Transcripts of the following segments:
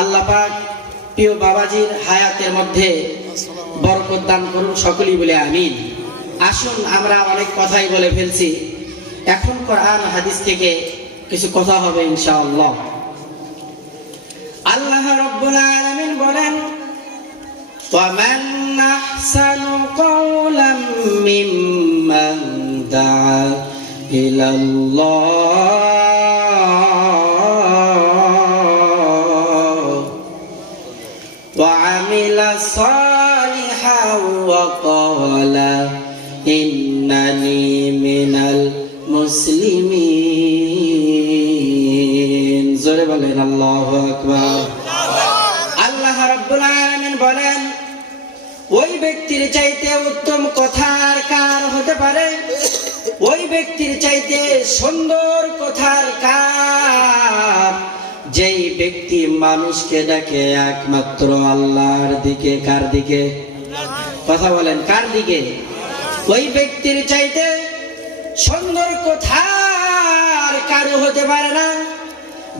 আল্লাহ পাক প্রিয় বাবাজির হায়াতের মধ্যে বরকত দান করুন সকলেই বলে আমিন আসুন আমরা অনেক কথাই বলে ফেলছি এখন কোরআন হাদিস থেকে কিছু কথা হবে ইনশাআল্লাহ আল্লাহ রব্বুল আলামিন বলেন ومن أحسن قولا ممن دعا إلى الله মুসলিমিন। জোরে বলেন, আল্লাহ আকবার। আল্লাহ রাব্বুল আলামিন বলেন, ওই ব্যক্তির চাইতে উত্তম কার হতে পারে? ওই ব্যক্তির চাইতে সুন্দর কথার কার? যেই ব্যক্তি মানুষকে ডাকে একমাত্র আল্লাহর দিকে, কার দিকে? কথা বলেন, কার দিকে? ওই ব্যক্তির চাইতে সুন্দর কথার কারও হতে পারে না।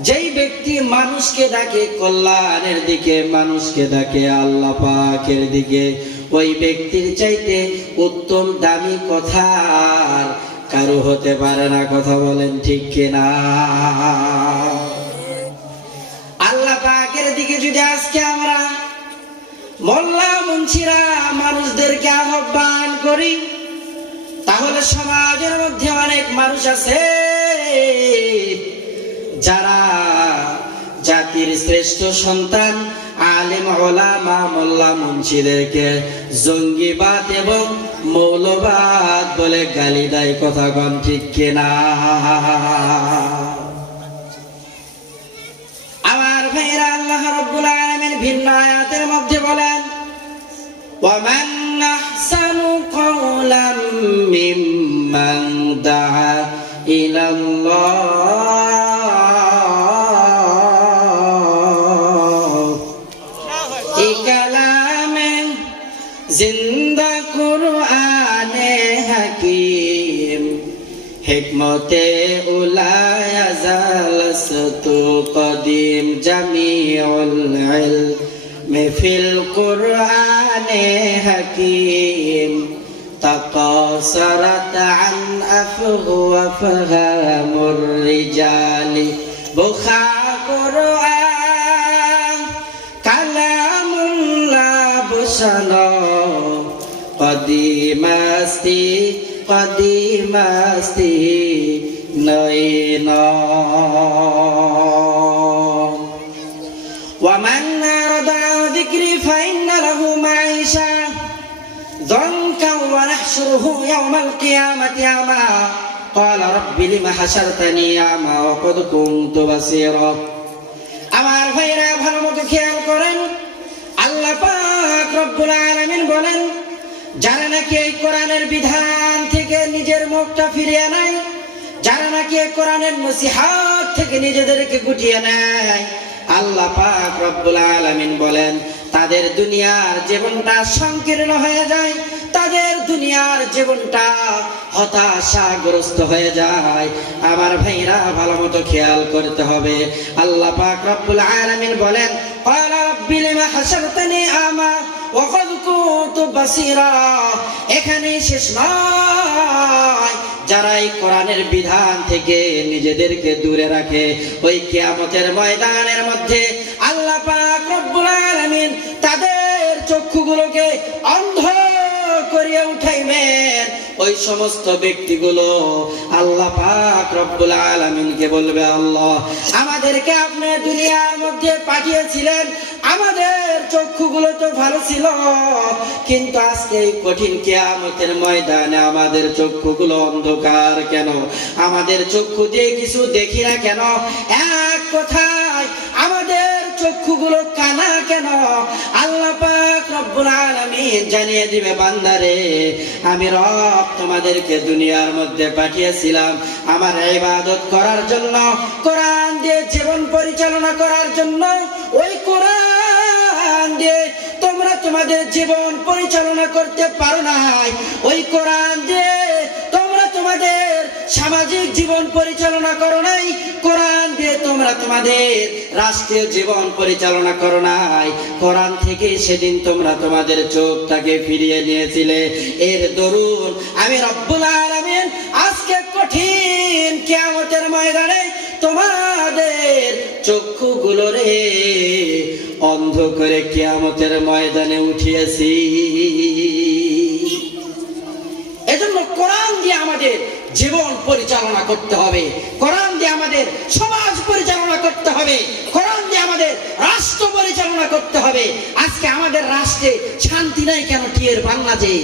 যেই ব্যক্তি মানুষকে ডাকে, কল্যাণের দিকে, মানুষকে ডাকে, আল্লাহ পাকের দিকে, ওই ব্যক্তির চাইতে উত্তম দামি কথার কারও হতে পারে না, কথা বলেন ঠিক কিনা? আল্লাহ পাকের দিকে যদি আজকে আমরা মোল্লা মুন্সিরা মানুষদেরকে আহ্বান করি তাহলে সমাজের মধ্যে অনেক মানুষ আছে যারা জাতির শ্রেষ্ঠ সন্তান আলেম ওলামা মোল্লা মুন্সিদেরকে জঙ্গিবাদ এবং মৌলবাদ বলে গালি দেয় কথা কন ঠিক কিনা আমার ভাইরা আল্লাহ রব্বুল আলামিন ভিন্ন আয়াতের মধ্যে বলেন ومن أحسن قولا ممن دعا إلى الله إكلام زند قرآن حكيم حكمت أولا يزال قديم جميع العلم في القرآن حكيم تقاصرت عن أفهو فهام الرجال بخا قرآن كلام لا بشنا قديم استي قديم استي نينا ومن رضى ذكري فإن ونحشره يوم القيامة أعمى قال رب لم حشرتني أعمى وقد كنت بصيرا আমার ভাইরা ভালো মতো খেয়াল করেন আল্লাহ পাক রব্বুল আলামিন বলেন যারা নাকি এই কোরআনের বিধান থেকে নিজের মুখটা ফিরিয়ে নেয় যারা নাকি এই কোরআনের নসিহাত থেকে নিজেদেরকে গুটিয়ে নেয় আল্লাহ পাক রব্বুল আলামিন বলেন তাদের দুনিয়ার জীবনটা সংকীর্ণ হয়ে যায়, তাদের দুনিয়ার জীবনটা হতাশাগ্রস্ত হয়ে যায়। আমার ভাইরা ভালো মতো খেয়াল করতে হবে। আল্লাহ পাক রব্বুল আলামিন বলেন আমা কোরআনের বিধান থেকে নিজেদেরকে দূরে রাখে, ওই কেয়ামতের ময়দানের মধ্যে ওই সমস্ত ব্যক্তিগুলো আল্লাহ পাক রব্বুল আলামিনকে বলবে, আল্লাহ, আমাদেরকে আপনি দুনিয়ার মধ্যে পাঠিয়েছিলেন। আমাদের চক্ষুগুলো তো ভালো ছিল। কিন্তু আজকে এই কঠিন কিয়ামতের ময়দানে আমাদের চক্ষুগুলো অন্ধকার কেন? আমাদের চক্ষু দিয়ে কিছু দেখি না কেন? এক কথায় আমাদের চক্ষুগুলো কানা কেন? আল্লাহ পাক রব্বুল আলামিন জানিয়ে দিবে, বান্দারে, আমি রব তোমাদেরকে দুনিয়ার মধ্যে পাঠিয়েছিলাম। আমার ইবাদত করার জন্য, কোরআন দিয়ে জীবন পরিচালনা করার জন্য, ওই কোরআন দিয়ে তোমরা তোমাদের জীবন পরিচালনা করতে পারো নাই। ওই কোরআন দিয়ে সামাজিক জীবন পরিচালনা করো নাই। কোরআন দিয়ে তোমরা তোমাদের রাষ্ট্রীয় জীবন পরিচালনা করো নাই। কোরআন থেকে সেদিন তোমরা তোমাদের চোখটাকে ফিরিয়ে নিয়েছিলে। এর দরুন, আমি রব্বুল আলামিন, আজকে কঠিন কিয়ামতের ময়দানে তোমাদের চক্ষুগুলো রে অন্ধ করে কিয়ামতের ময়দানে উঠিয়েছি। এজন্য কোরআন দিয়ে আমাদের জীবন পরিচালনা করতে হবে। কোরআন দিয়ে আমাদের সমাজ পরিচালনা করতে হবে। কোরআন দিয়ে আমাদের রাষ্ট্র পরিচালনা করতে হবে। আজকে আমাদের রাষ্ট্রে শান্তি নাই কেন টিয়ের বাংলাদেশ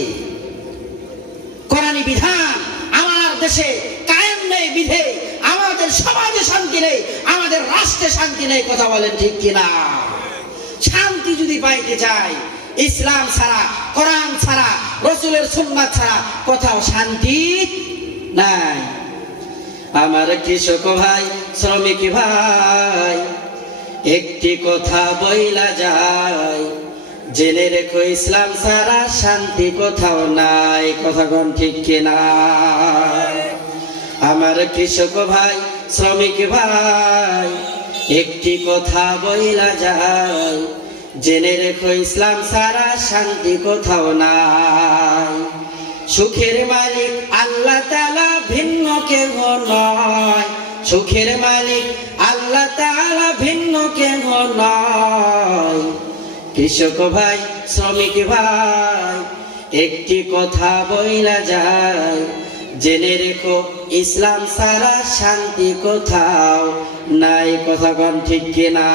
কোরআনী বিধান আমার দেশে কায়েম নেই, বিধে। আমাদের সমাজে শান্তি নেই, আমাদের রাষ্ট্রে শান্তি নেই, কথা বলেন ঠিক কিনা? শান্তি যদি পাইতে চাই, ইসলাম ছাড়া, কোরআন ছাড়া, রসুলের সুন্নাত ছাড়া কোথাও শান্তি নাই। আমার কৃষক ভাই, শ্রমিক ভাই, একটি কথা বইলা যায়। জেনে রেখো ইসলাম ছাড়া শান্তি কোথাও নাই। কথা কোন ঠিক কিনা আমার কৃষক ভাই, শ্রমিক ভাই, একটি কথা বইলা যায়। জেনে রেখো ইসলাম ছাড়া শান্তি কোথাও নাই। সুখের মালিক আল্লাহ তালা ভিন্ন কেহ নয়। সুখের মালিক আল্লাহ তালা ভিন্ন কেহ নয়। কৃষক ভাই, শ্রমিক ভাই, একটি কথা বইলা যায়। জেনে রেখো, ইসলাম ছাড়া শান্তি কোথাও নাই, কথা কন ঠিক কিনা?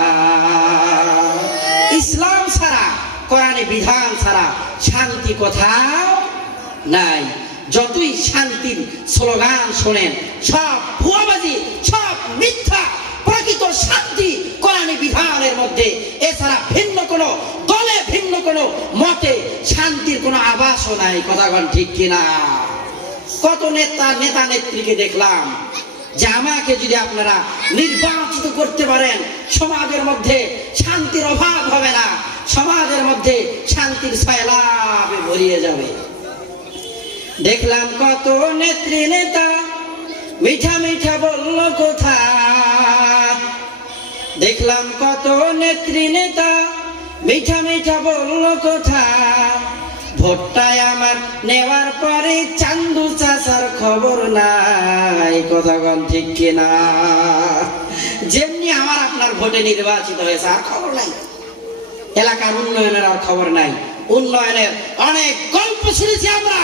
ইসলাম ছাড়া, কোরআনে বিধান ছাড়া শান্তি কোথাও নাই। যতই শান্তির স্লোগান শোনেন, সব ভুয়াবাজি, সব মিথ্যা, প্রকৃত শান্তি কোরআনে বিধানের মধ্যে। এছাড়া ভিন্ন কোনো দলে ভিন্ন কোনো মতে শান্তির কোনো আবাসও নাই কথাগণ ঠিক কিনা? কত নেতা নেতা নেত্রীকে দেখলাম যে আমাকে যদি আপনারা নির্বাচিত করতে পারেন, সমাজের মধ্যে শান্তির অভাব হবে না, সমাজের মধ্যে শান্তির সয়লাভে ভরিয়ে যাবে। দেখলাম কত নেত্রী নেতা, মিঠা মিঠা বলল কোথা দেখলাম কত নেত্রী নেতা, মিঠা মিঠা বলল কোথা ভোটটায় আমার নেওয়ার পরে চান্দু চাচার খবর নাই, কথা কন ঠিক কিনা? যেমনি আমার আপনার ভোটে নির্বাচিত হয়েছে, আর খবর নাই। এলাকার উন্নয়নের আর খবর নাই। উন্নয়নের অনেক গল্প শুনেছি আমরা।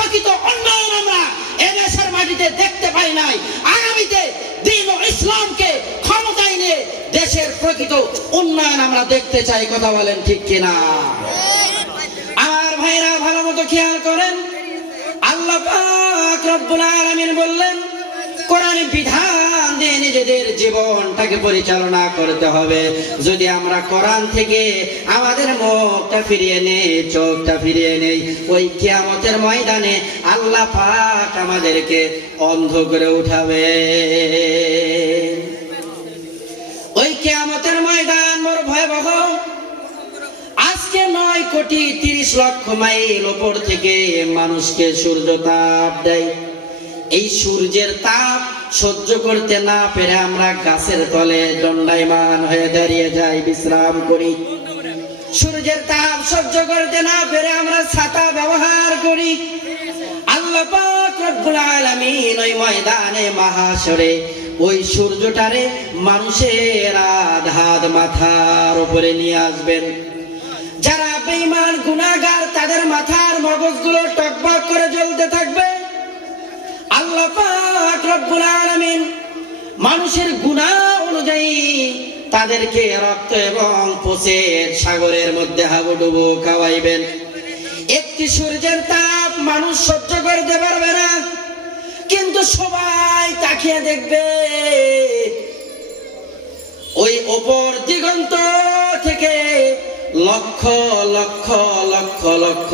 প্রকৃত উন্নয়ন আমরা এদেশের মাটিতে দেখতে পাই নাই। আগামীতে দিন ও ইসলামকে ক্ষমতায় নিয়ে দেশের প্রকৃত উন্নয়ন আমরা দেখতে চাই, কথা বলেন ঠিক কিনা? আমার ভাইরা ভালো মতো খেয়াল করেন। আল্লাহ রব্বুল আলামিন বললেন কোরআন বিধান নিজেদের জীবনটাকে পরিচালনা করতে হবে। যদি আমরা কোরআন থেকে আমাদের মুখটা ফিরিয়ে নেই, চোখটা ফিরিয়ে নেই, ওই কিয়ামতের ময়দানে আল্লাহ পাক আমাদেরকে অন্ধ করে উঠাবে। ওই কিয়ামতের ময়দান বড় ভয়াবহ। আজকে নয় কোটি তিরিশ লক্ষ মাইল ওপর থেকে মানুষকে সূর্য তাপ দেয়। এই সূর্যের তাপ সহ্য করতে না পেরে আমরা গাছের তলে দণ্ডায়মান হয়ে দাঁড়িয়ে যাই, বিশ্রাম করি। সূর্যের তাপ সহ্য করতে না পেরে আমরা ছাতা ব্যবহার করি। আল্লাহ যারা বেঈমান গুনাহগার, তাদের মাথার মগজগুলো টকবক করে জ্বলতে থাকবে। মানুষের গুনাহ অনুযায়ী তাদেরকে রক্ত এবং পোষের সাগরের মধ্যে হাবুডুবু খাওয়াইবেন। একটি সূর্যের তাপ মানুষ সহ্য করতে পারবে না, কিন্তু সবাই তাকিয়ে দেখবে ওই ওপর দিগন্ত থেকে লক্ষ লক্ষ লক্ষ লক্ষ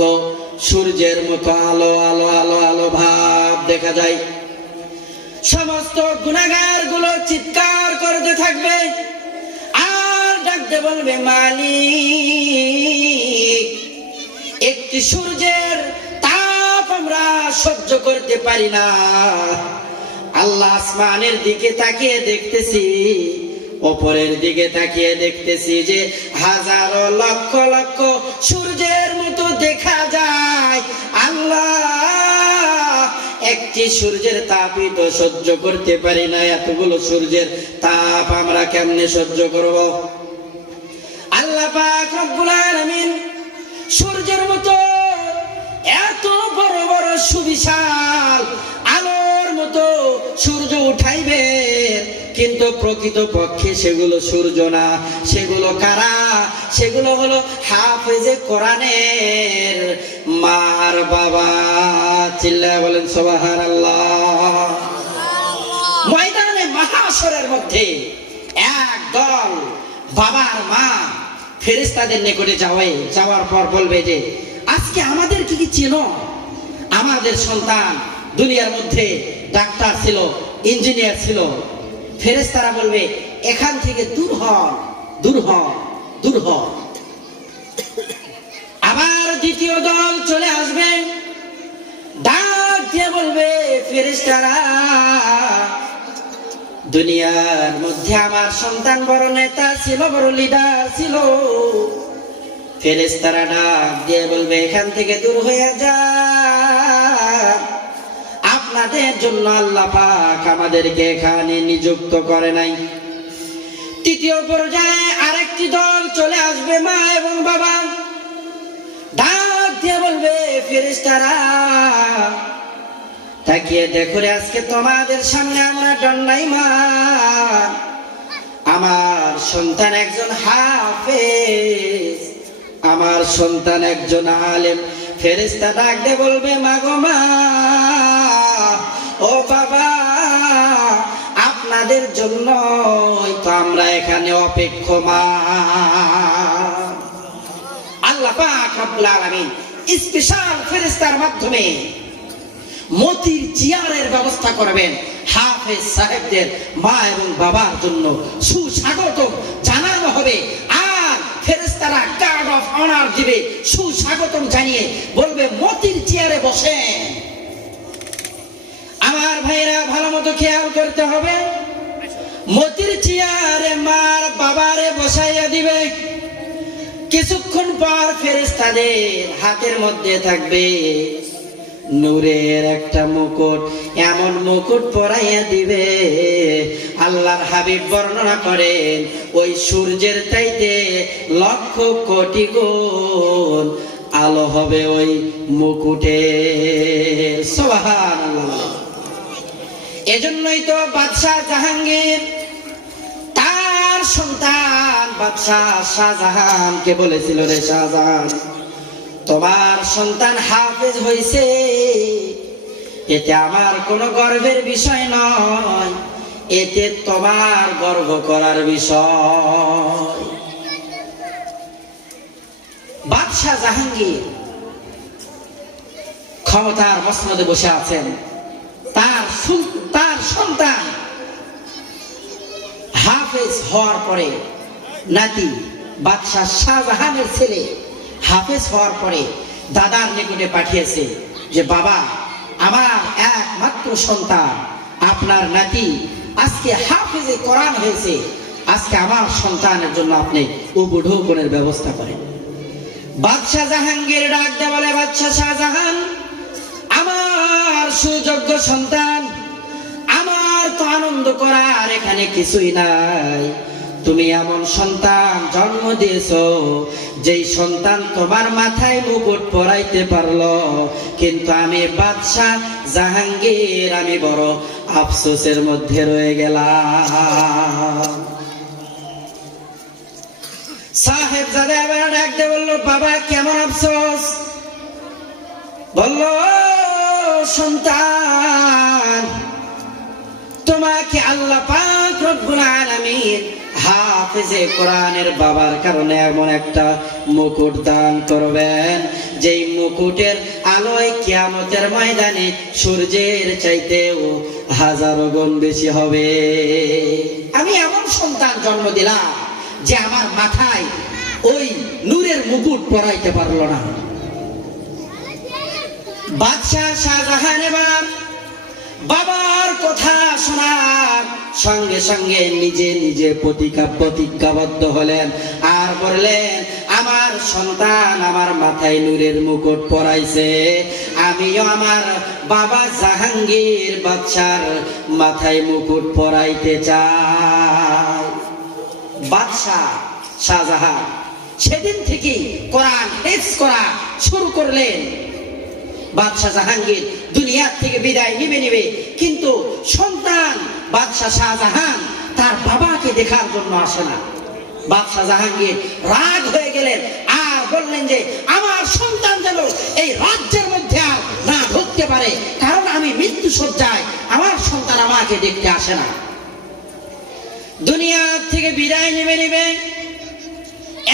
সূর্যের মতো আলো আলো আলো আলো ভাব দেখা যায়। সমস্ত গুণাগারগুলো চিৎকার করতে থাকবে। আর ডাকতে বলবে, মালিক, একটি সূর্যের তাপ আমরা সহ্য করতে পারি না। আল্লাহ আসমানের দিকে তাকিয়ে দেখতেছি, ওপরের দিকে তাকিয়ে দেখতেছি যে হাজারো লক্ষ লক্ষ সূর্যের মতো দেখা যায়। আল্লাহ একটি সূর্যের তাপই তো সহ্য করতে পারি না, এতগুলো সূর্যের তাপ আমরা কেমনে সহ্য করব? আল্লাহ পাক রব্বুল আলামিন সূর্যের মতো এত বড় বড় সুবিশাল আলোর মতো সূর্য উঠাইবে কিন্তু প্রকৃত পক্ষে সেগুলো সূর্য না। সেগুলো কারা? সেগুলো হলো হাফেজে কোরআনের মার বাবা। চিল্লায় বলেন সবাহার আল্লাহ ময়দানে মহাসরের মধ্যে এক দল বাবার মা ফেরেস্তাদের নিকটে যাওয়াই যাওয়ার পর বলবে যে, আজকে আমাদের কি কি চেনো আমাদের সন্তান দুনিয়ার মধ্যে ডাক্তার ছিল, ইঞ্জিনিয়ার ছিল ফেরেস্তারা বলবে, এখান থেকে দূর হন দূর হন দূর হন আবার দ্বিতীয় দল চলে আসবে। ডাক দিয়ে বলবে ফেরেস্তারা দুনিয়ার মধ্যে আমার সন্তান বড় নেতা ছিল, বড় লিডার ছিল। ফেরেস্তারা ডাক দিয়ে বলবে, এখান থেকে দূর হয়ে যা। আপনাদের জন্য আল্লাহ পাক আমাদেরকে এখানে নিযুক্ত করে নাই। তৃতীয় পর্যায়ে আরেকটি দল চলে আসবে মা এবং বাবা। ডাক দিয়ে বলবে ফেরেস্তারা তাকিয়ে দেখো রে, আজকে তোমাদের সামনে আমরা ডন্নাই মা। আমার সন্তান একজন হাফেজ, আমার সন্তান একজন আলেম। ডাক ডাকতে বলবে মা গো মা ও বাবা, আপনাদের জন্য তো আমরা এখানে অপেক্ষমান। আল্লাহ পাক আলামিন স্পেশাল ফেরেস্তার মাধ্যমে মতির চেয়ারের ব্যবস্থা করবেন হাফেজ সাহেবদের মা এবং বাবার জন্য। সুস্বাগত জানানো হবে। আর ফেরেস্তারা গার্ড অফ অনার দিবে। সুস্বাগতম জানিয়ে বলবে, মতির চেয়ারে বসেন। আমার ভাইরা ভালো মতো খেয়াল করতে হবে। মতির চেয়ারে মার বাবারে বসাইয়া দিবে। কিছুক্ষণ পর ফেরেস্তাদের হাতের মধ্যে থাকবে। নূরের একটা মুকুট, এমন মুকুট পরাইয়া দিবে। আল্লাহর হাবিব বর্ণনা করেন, ওই সূর্যের চাইতে লক্ষ কোটি গুণ আলো হবে ওই মুকুটে। সুবহানাল্লাহ। এজন্যই তো বাদশাহ জাহাঙ্গীর, তার সন্তান বাদশাহ শাহজাহানকে বলেছিল রে শাহজাহান, তোমার সন্তান হাফেজ হয়েছে এতে আমার কোনো গর্বের বিষয় নয়, এতে তোমার গর্ব করার বিষয়। বাদশাহ জাহাঙ্গীর ক্ষমতার মসনদে বসে আছেন। তার তার সন্তান হাফেজ হওয়ার পরে নাতি বাদশাহ শাহজাহানের ছেলে হাফেজ হওয়ার পরে দাদার নিকটে পাঠিয়েছে যে, বাবা, আমার একমাত্র সন্তান, আপনার নাতি আজকে হাফেজে কোরআন হয়েছে। আজকে আমার সন্তানের জন্য আপনি উপঢৌকনের ব্যবস্থা করেন। বাদশাহ জাহাঙ্গীর ডাক দেওয়ালে বাদশাহ শাহজাহান সুযোগ্য সন্তান। আমার তো আনন্দ করার এখানে কিছুই নাই। তুমি এমন সন্তান জন্ম দিয়েছ, যেই সন্তান তোমার মাথায় মুকুট পরাইতে পারল। কিন্তু আমি বাদশাহ জাহাঙ্গীর, আমি বড় আফসোসের মধ্যে রয়ে গেলাম। সাহেব জাদে আবার ডাকতে বলল, বাবা, কেমন আফসোস? বলল সন্তান। তোমাকে আল্লাহ পাক রব্বুল আলামিন হাফেজে কোরআনের বাবার কারণে এমন একটা মুকুট দান করবেন, যেই মুকুটের আলোয় কিয়ামতের ময়দানে সূর্যের চাইতেও হাজারো গুণ বেশি হবে। আমি এমন সন্তান জন্ম দিলাম যে আমার মাথায় ওই নূরের মুকুট পরাইতে পারল না। বাদশাহ শাহজাহান এবার বাবার কথা শোনার সঙ্গে সঙ্গে নিজে নিজে প্রতিজ্ঞা প্রতিজ্ঞাবদ্ধ হলেন আর বললেন, আমার সন্তান আমার মাথায় নূরের মুকুট পরাইছে। আমিও আমার বাবা জাহাঙ্গীর বাদশার মাথায় মুকুট পরাইতে চাই। বাদশাহ শাহজাহান সেদিন থেকে কোরআন হেফজ করা শুরু করলেন। বাদশাহ জাহাঙ্গীর দুনিয়ার থেকে বিদায় নিবে নিবে। কিন্তু সন্তান বাদশাহ শাহজাহান তার বাবাকে দেখার জন্য আসে না। বাদশাহ জাহাঙ্গীর রাগ হয়ে গেলেন, আর বললেন যে, আমার সন্তান যেন এই রাজ্যের মধ্যে আর না ঢুকতে পারে, কারণ আমি মৃত্যু সজ্জায় আমার সন্তান আমাকে দেখতে আসে না। দুনিয়ার থেকে বিদায় নেবে নেবে,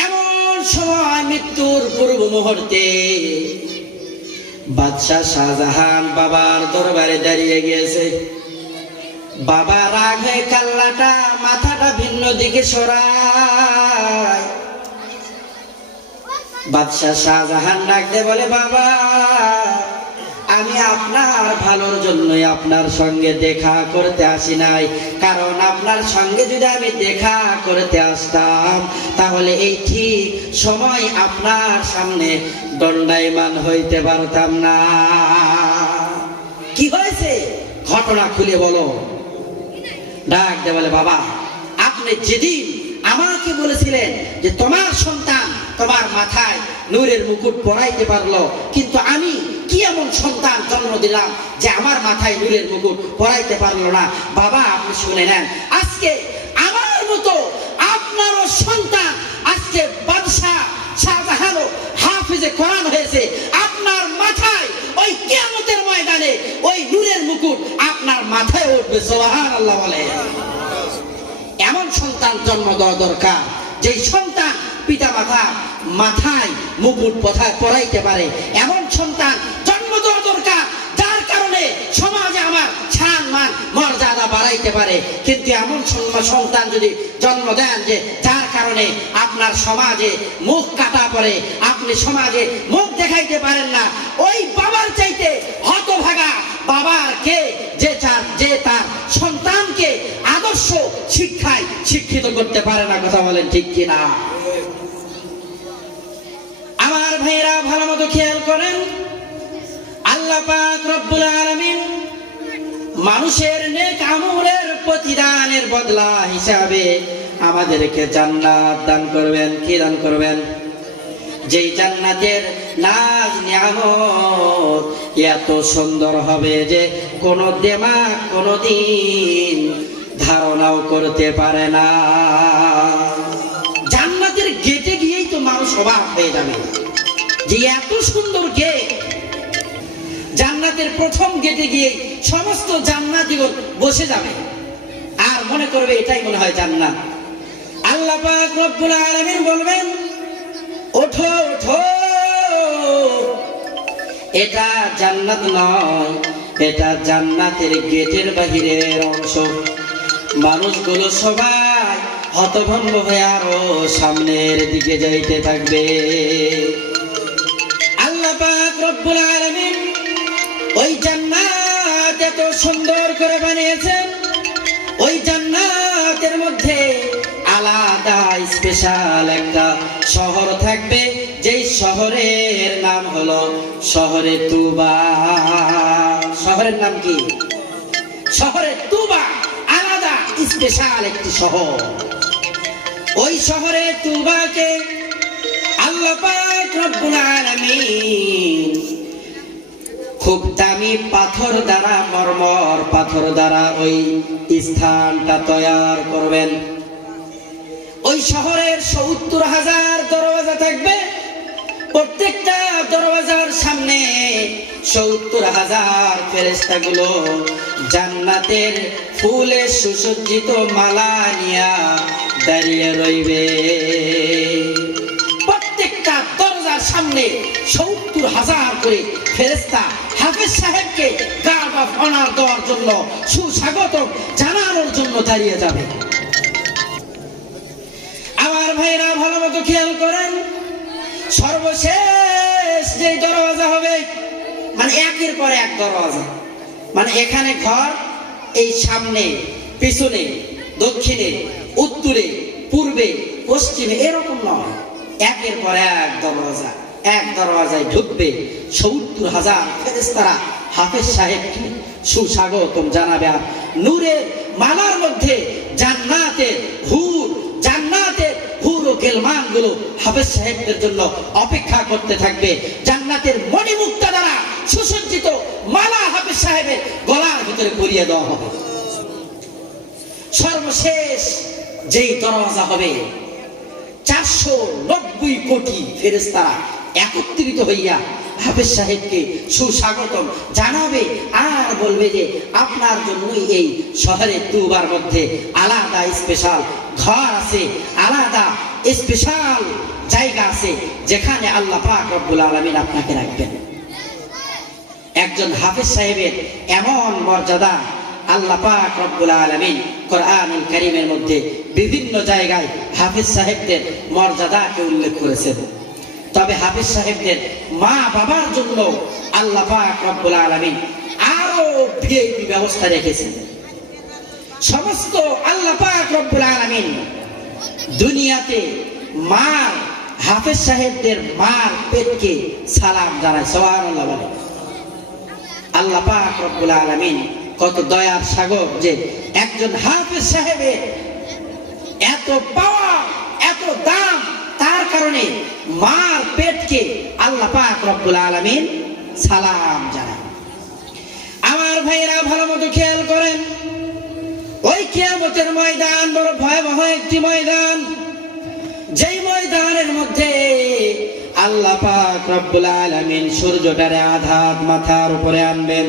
এমন সময় মৃত্যুর পূর্ব মুহূর্তে বাদশাহ শাহজাহান বাবার দরবারে দাঁড়িয়ে গিয়েছে। বাবা রাগ হয়ে কাল্লাটা, মাথাটা ভিন্ন দিকে সরায়। বাদশাহ শাহজাহান ডাকতে বলে, বাবা আমি আপনার ভালোর জন্যই আপনার সঙ্গে দেখা করতে আসি নাই। কারণ আপনার সঙ্গে যদি আমি দেখা করতে আসতাম, তাহলে এই ঠিক সময় আপনার সামনে দণ্ডায়মান হইতে পারতাম না। কি হয়েছে? ঘটনা খুলে বলো। ডাক দে বলে, বাবা, আপনি যেদিন আমাকে বলেছিলেন যে তোমার সন্তান তোমার মাথায় নূরের মুকুট পরাইতে পারল। কিন্তু আমি কি এমন সন্তান জন্ম দিলাম যে আমার মাথায় নূরের মুকুট পরাইতে পারল না? বাবা, আপনি শুনে নেন। আজকে আমার মতো আপনারও সন্তান আজকে বাদশাহ শাহজাহানও হাফিজে কোরআন হয়েছে। আপনার মাথায় ওই কিয়ামতের ময়দানে ওই নূরের মুকুট আপনার মাথায় উঠবে সোহান আল্লাহ বলে। এমন সন্তান জন্ম দেওয়া দরকার। যে সন্তান পিতা মাতা মাথায় মুকুট পথায় পরাইতে পারে। এমন সন্তান জন্ম দেওয়া দরকার, যার কারণে সমাজে আমার ছান মান মর্যাদা বাড়াইতে পারে। কিন্তু এমন সন্তান যদি জন্ম দেন যে, যার কারণে আপনার সমাজে মুখ কাটা পড়ে, আপনি সমাজে মুখ দেখাইতে পারেন না, ওই বাবার চাইতে হতভাগা বাবার কে, যে তার যে তার সন্তানকে আদর্শ শিক্ষায় শিক্ষিত করতে পারে না, কথা বলেন ঠিক কিনা? আমার ভাইরা ভালো মতো খেয়াল করেন। আল্লাহ মানুষের নেক প্রতিদানের বদলা হিসাবে আমাদেরকে জান্নাত দান করবেন। কি দান করবেন? যেই জান্নাতের নাজ, নিয়ামত এত সুন্দর হবে যে কোনো দেমাগ, কোনো দিন ধারণাও করতে পারে না। জান্নাতের গেটে গিয়েই তো মানুষ অবাক হয়ে যাবে। যে এত সুন্দর গেট জান্নাতের প্রথম গেটে গিয়ে সমস্ত জান্নাতীগণ বসে যাবে। আর মনে করবে এটাই মনে হয় জান্নাত। আল্লাহ রব্বুল আলামিন বলবেন, ওঠো ওঠো। এটা জান্নাত নয়, এটা জান্নাতের গেটের বাহিরের অংশ। মানুষগুলো সবাই হতভম্ব হয়ে আরও সামনের দিকে যাইতে থাকবে। রব্বুল আলামিন ওই জান্নাত এত সুন্দর করে বানিয়েছেন। ওই জান্নাতের মধ্যে আলাদা, স্পেশাল একটা শহর থাকবে। যেই শহরের নাম হলো শহরে তুবা। শহরের নাম কি? শহরে তুবা। আলাদা, স্পেশাল একটি শহর। ওই শহরে তুবাকে আল্লাহ খুব দামি পাথর দ্বারা, মর্মর পাথর দ্বারা ওই স্থানটা তৈয়ার করবেন। ওই শহরের সত্তর হাজার দরওয়াজা থাকবে। প্রত্যেকটা দরওয়াজার সামনে সত্তর হাজার ফেরেস্তাগুলো জান্নাতের ফুলে সুসজ্জিত মালা নিয়া দাঁড়িয়ে রইবে। সামনে সত্তর হাজার করে ফেরেস্তা হাফেজ সাহেবকে গার্ড অফ অনার দেওয়ার জন্য সুস্বাগত জানানোর জন্য দাঁড়িয়ে যাবে। আমার ভাইরা ভালো মতো খেয়াল করেন, সর্বশেষ যে দরওয়াজা হবে মানে একের পর এক দরওয়াজা। মানে এখানে ঘর, এই সামনে, পিছনে, দক্ষিণে, উত্তরে, পূর্বে, পশ্চিমে এরকম নয়। একের পর এক দরওয়াজা। এক দরওয়াজায় ঢুকবে সত্তর হাজার ফেরেস্তারা হাফেজ সাহেবকে সুস্বাগতম জানাবে। আর নূরের মালার মধ্যে জান্নাতের হুর জান্নাতের হুর ও গেলমানগুলো হাফেজ সাহেবদের জন্য অপেক্ষা করতে থাকবে। জান্নাতের মণিমুক্তা দ্বারা সুসজ্জিত মালা হাফেজ সাহেবের গলার ভিতরে পরিয়ে দেওয়া হবে। সর্বশেষ যেই দরওয়াজা হবে চারশো নব্বই কোটি ফেরেস্তারা একত্রিত হইয়া হাফেজ সাহেবকে সুস্বাগতম জানাবে আর বলবে যে, আপনার জন্যই এই শহরের দুবার মধ্যে আলাদা স্পেশাল ঘর আছে, আলাদা স্পেশাল জায়গা আছে, যেখানে আল্লাহ পাক রব্বুল আলমিন আপনাকে রাখবেন। একজন হাফেজ সাহেবের এমন মর্যাদা আল্লাহ পাক মধ্যে বিভিন্ন জায়গায় হাফেজ সাহেবদের উল্লেখ করেছেন। তবে হাফেজ সাহেবদের মা বাবার জন্য আল্লাহ রব্বুল আলামিন আরও ভিআইপি ব্যবস্থা রেখেছেন। সমস্ত আল্লাহ রব্বুল আলামিন দুনিয়াতে মার, হাফেজ সাহেবদের মার পেটকে সালাম জানায় বলে। আল্লাহ পাক রব্বুল আলামিন কত দয়ার সাগর যে একজন হাফেজ সাহেবের এত পাওয়া, এত দাম, তার কারণে মার পেটকে আল্লাহ পাক রব্বুল আলামিন সালাম জানায়। আমার ভাইরা ভালো মতো খেয়াল করেন, ওই কিয়ামতের ময়দান বড় ভয়াবহ একটি ময়দান। যেই ময়দানের মধ্যে আল্লাহ পাক রব্বুল আলামিন সূর্যটারে আধাত মাথার উপরে আনবেন।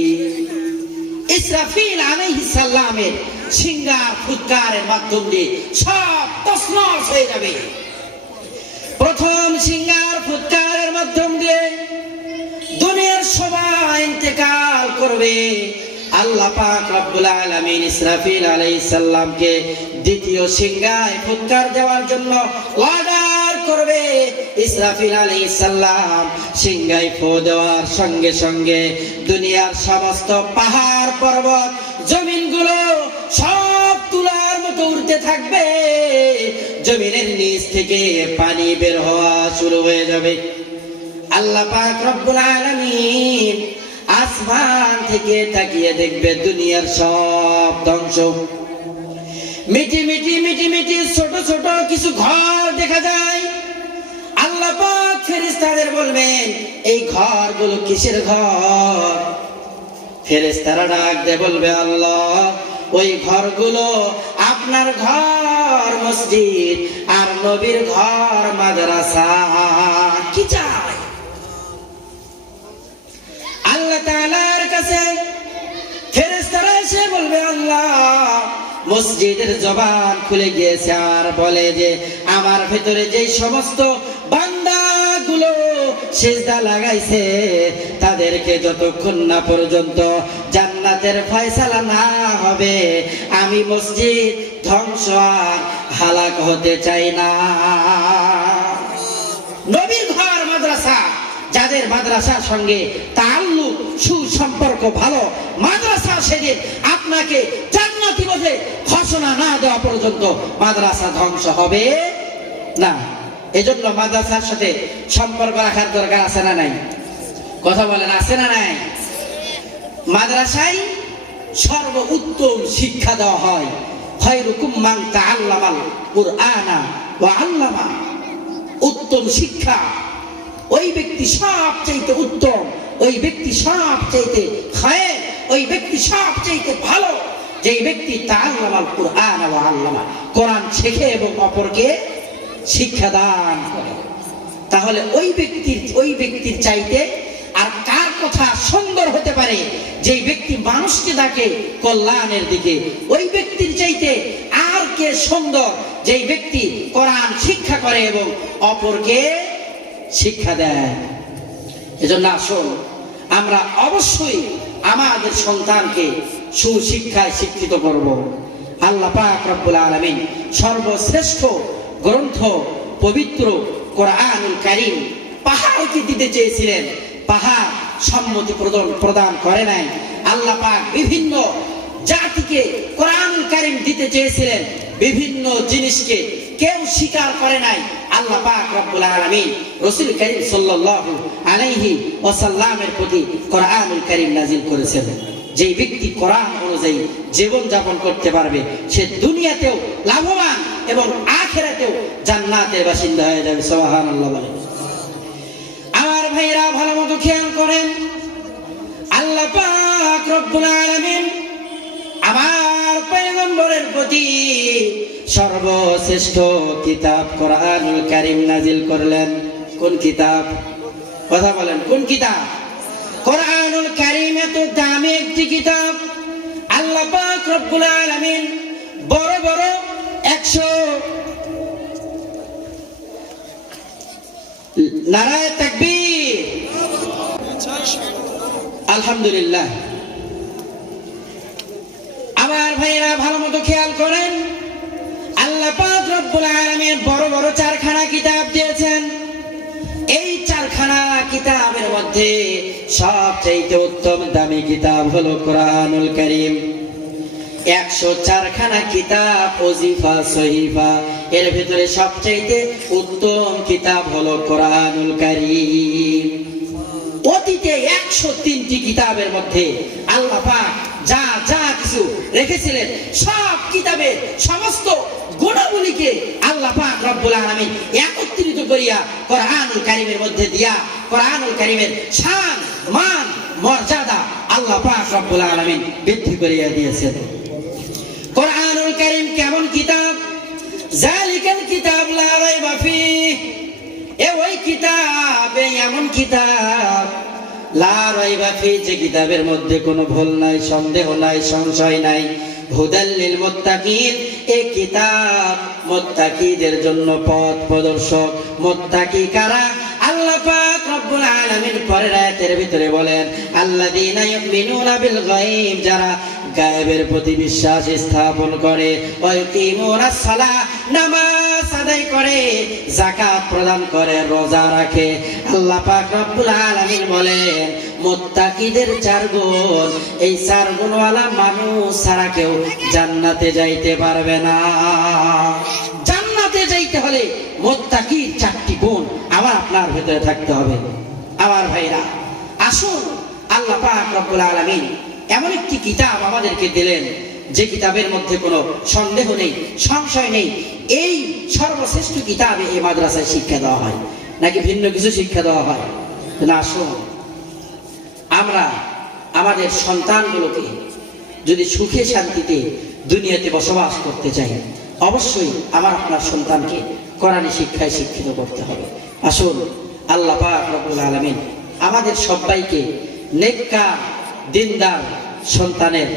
ইসরাফিল আলাইহিস সালামের সিঙ্গার ফুৎকারের মাধ্যম দিয়ে সব তছনছ হয়ে যাবে। প্রথম সিঙ্গার ফুৎকারের মাধ্যম দিয়ে দুনিয়ার সবাই ইন্তেকাল করবে। আল্লাহ পাক রব্বুল আলামিন ইসরাফিল আলাইহিস সালামকে দ্বিতীয় সিংহায় ফুৎকার দেওয়ার জন্য অর্ডার করবে। ইসরাফিল আলাইহিস সালাম সিংহায় ফু দেওয়ার সঙ্গে সঙ্গে দুনিয়ার সমস্ত পাহাড় পর্বত, জমিনগুলো সব তুলার মতো উঠতে থাকবে। জমিনের নিচ থেকে পানি বের হওয়া শুরু হয়ে যাবে। আল্লাহ পাক রব্বুল আলামিন আসমান থেকে তাকিয়ে দেখবে দুনিয়ার সব ধ্বংস। মিটি মিটি মিটি মিটি ছোট ছোট কিছু ঘর দেখা যায়। আল্লাহ পাক ফেরেশতাদের বলবেন, এই ঘরগুলো কিসের ঘর? ফেরেশতারা ডাক দিয়ে বলবে, আল্লাহ, ওই ঘরগুলো আপনার ঘর, মসজিদ আর নবীর ঘর, মাদ্রাসা, কি চাই? আল্লাহ তাআলার কাছে ফেরেস্তারা এসে বলবে, আল্লাহ, মসজিদের জবান খুলে গিয়েছে আর বলে যে, আমার ভেতরে যে সমস্ত বান্দাগুলো সেজদা লাগাইছে, তাদেরকে যতক্ষণ না পর্যন্ত জান্নাতের ফয়সালা না হবে, আমি মসজিদ ধ্বংস হালাক হতে চাই না। নবীর ঘর, মাদ্রাসা, যাদের মাদ্রাসার সঙ্গে তাল্লুক, সুসম্পর্ক ভালো, মাদ্রাসা সেদিন আপনাকে জান্নাতি বলে ঘোষণা না দেওয়া পর্যন্ত মাদ্রাসা ধ্বংস হবে না। এজন্য মাদ্রাসার সাথে সম্পর্ক রাখার দরকার আছে না নাই? কথা বলেন, আছে না নাই? মাদ্রাসায় সর্ব উত্তম শিক্ষা দেওয়া হয়। খয়রুকুম মান তাআল্লামাল কুরআনা ওয়া আল্লামা। উত্তম শিক্ষা। ওই ব্যক্তি সব চাইতে উত্তম, ওই ব্যক্তি সব চাইতে খায় ওই ব্যক্তি সব চাইতে ভালো। যে ব্যক্তি তাআল্লামাল কুরআন ওয়া আল্লামা। কোরআন শেখে এবং অপরকে শিক্ষা দান করে। তাহলে ওই ব্যক্তির ওই ব্যক্তির চাইতে আর কার কথা সুন্দর হতে পারে? যে ব্যক্তি মানুষকে ডাকে কল্যাণের দিকে, ওই ব্যক্তির চাইতে থেকে সুন্দর? যেই ব্যক্তি কোরআন শিক্ষা করে এবং অপরকে শিক্ষা দেয়। এজন্য আসুন, আমরা অবশ্যই আমাদের সন্তানকে সুশিক্ষায় শিক্ষিত করব। আল্লাহ পাক রব্বুল আলামিন সর্বশ্রেষ্ঠ গ্রন্থ পবিত্র কোরআনুল কারীম পাহাড়কে দিতে চেয়েছিলেন। পাহাড় সম্মতি প্রদান প্রদান করে নাই। আল্লাহ পাক বিভিন্ন জাতিকে কোরআনুল কারিম দিতে চেয়েছিলেন। বিভিন্ন জিনিসকে কেউ স্বীকার করে নাই। আল্লাহ পাক রব্বুল আলামিন রাসূল করিম সাল্লাল্লাহু আলাইহি ওয়াসাল্লামের প্রতি কোরআনুল কারীম নাজিল করেছেন। যে ব্যক্তি কোরআন অনুযায়ী জীবন যাপন করতে পারবে, সে দুনিয়াতেও লাভবান। এবং আখেরাতেও জান্নাতের বাসিন্দা হয়ে যাবে বলেন আমার ভাইরা ভালো মতো খেয়াল করেন। আল্লাহ পাক রব্বুল আলামিন আমার পয়গম্বরের প্রতি সর্বশ্রেষ্ঠ কিতাব কোরআনুল কারীম নাজিল করলেন। কোন কিতাব? কথা বলেন, কোন কিতাব? কোরআনুল কারীম এত দামি একটি কিতাব। আল্লাহ পাক রব্বুল আলামিন আলহামদুলিল্লাহ। আমার ভাইয়েরা, ভালো মতো খেয়াল করেন। আল্লাহ পাক বড় বড় চারখানা কিতাব দিয়েছেন। এই চারখানা কিতাবের মধ্যে সবচেয়ে উত্তম দামি কিতাব হলো কোরআনুল করিম। একশো চারখানা কিতাব ওজিফা, সহিফা এর ভিতরে সবচাইতে উত্তম কিতাব হলো কোরআনুল কারীম। অতীতে একশো তিনটি কিতাবের মধ্যে আল্লাহ পাক যা যা কিছু রেখেছিলেন, সব কিতাবের সমস্ত গুণাবলীকে আল্লাহ পাক রব্বুল আলামিন একত্রিত করিয়া কোরআনুল কারীমের মধ্যে দিয়া, কোরআনুল কারীমের শান, মান, মর্যাদা আল্লাহ পাক রব্বুল আলামিন বৃদ্ধি করিয়া দিয়েছেন। কোরআনুল কারীম কেমন কিতাব? জালিকাল কিতাব লা রাইবা ফিহ এ ওই কিতাব এমন কিতাব। লা রাইবা ফি যে কিতাবের মধ্যে কোনো ভুল নাই, সন্দেহ নাই, সংশয় নাই। এই কিতাব মুত্তাকিদের জন্য পথ প্রদর্শক। মুত্তাকি কারা? আল্লাহ পাক রব্বুল আলামিন পরের আয়াতের ভিতরে বলেন, আল্লাযীনা ইউমিনুনা বিল গায়ব, যারা গায়েবের প্রতি বিশ্বাস স্থাপন করে। করে প্রদান করে, রোজা রাখে। মুত্তাকিদের চার গুণ এই চার গুণওয়ালা মানুষ ছাড়া কেউ জান্নাতে যাইতে পারবে না। জান্নাতে যাইতে হলে মুত্তাকির চারটি গুণ আবার আপনার ভেতরে থাকতে হবে। আমার ভাইরা, আসুন, আল্লাহ পাক রব্বুল আলামিন এমন একটি কিতাব আমাদেরকে দিলেন, যে কিতাবের মধ্যে কোনো সন্দেহ নেই, সংশয় নেই। এই সর্বশ্রেষ্ঠ কিতাবে এই মাদ্রাসায় শিক্ষা দেওয়া হয়। নাকি ভিন্ন কিছু শিক্ষা দেওয়া হয়? না, আসুন। আমরা আমাদের সন্তানগুলোকে যদি সুখে শান্তিতে দুনিয়াতে বসবাস করতে চাই, অবশ্যই আমার আপনার সন্তানকে কোরআনী শিক্ষায় শিক্ষিত করতে হবে। আসুন, আল্লাহ পাক আলামিন আমাদের সবাইকে নেককা দিনদার সন্তানের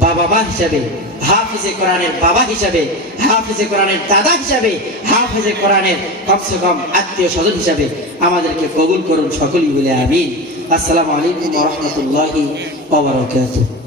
বাবা হিসাবে, হাফিজে কোরআনের বাবা হিসাবে, হাফিজে কোরআনের দাদা হিসাবে, হাফিজে কোরআনের কমসে কম আত্মীয় স্বজন হিসাবে আমাদেরকে কবুল করুন সকলেই বলে আমিন। আসসালামু আলাইকুম রাহমাতুল্লাহি ওয়া বারাকাতুহু।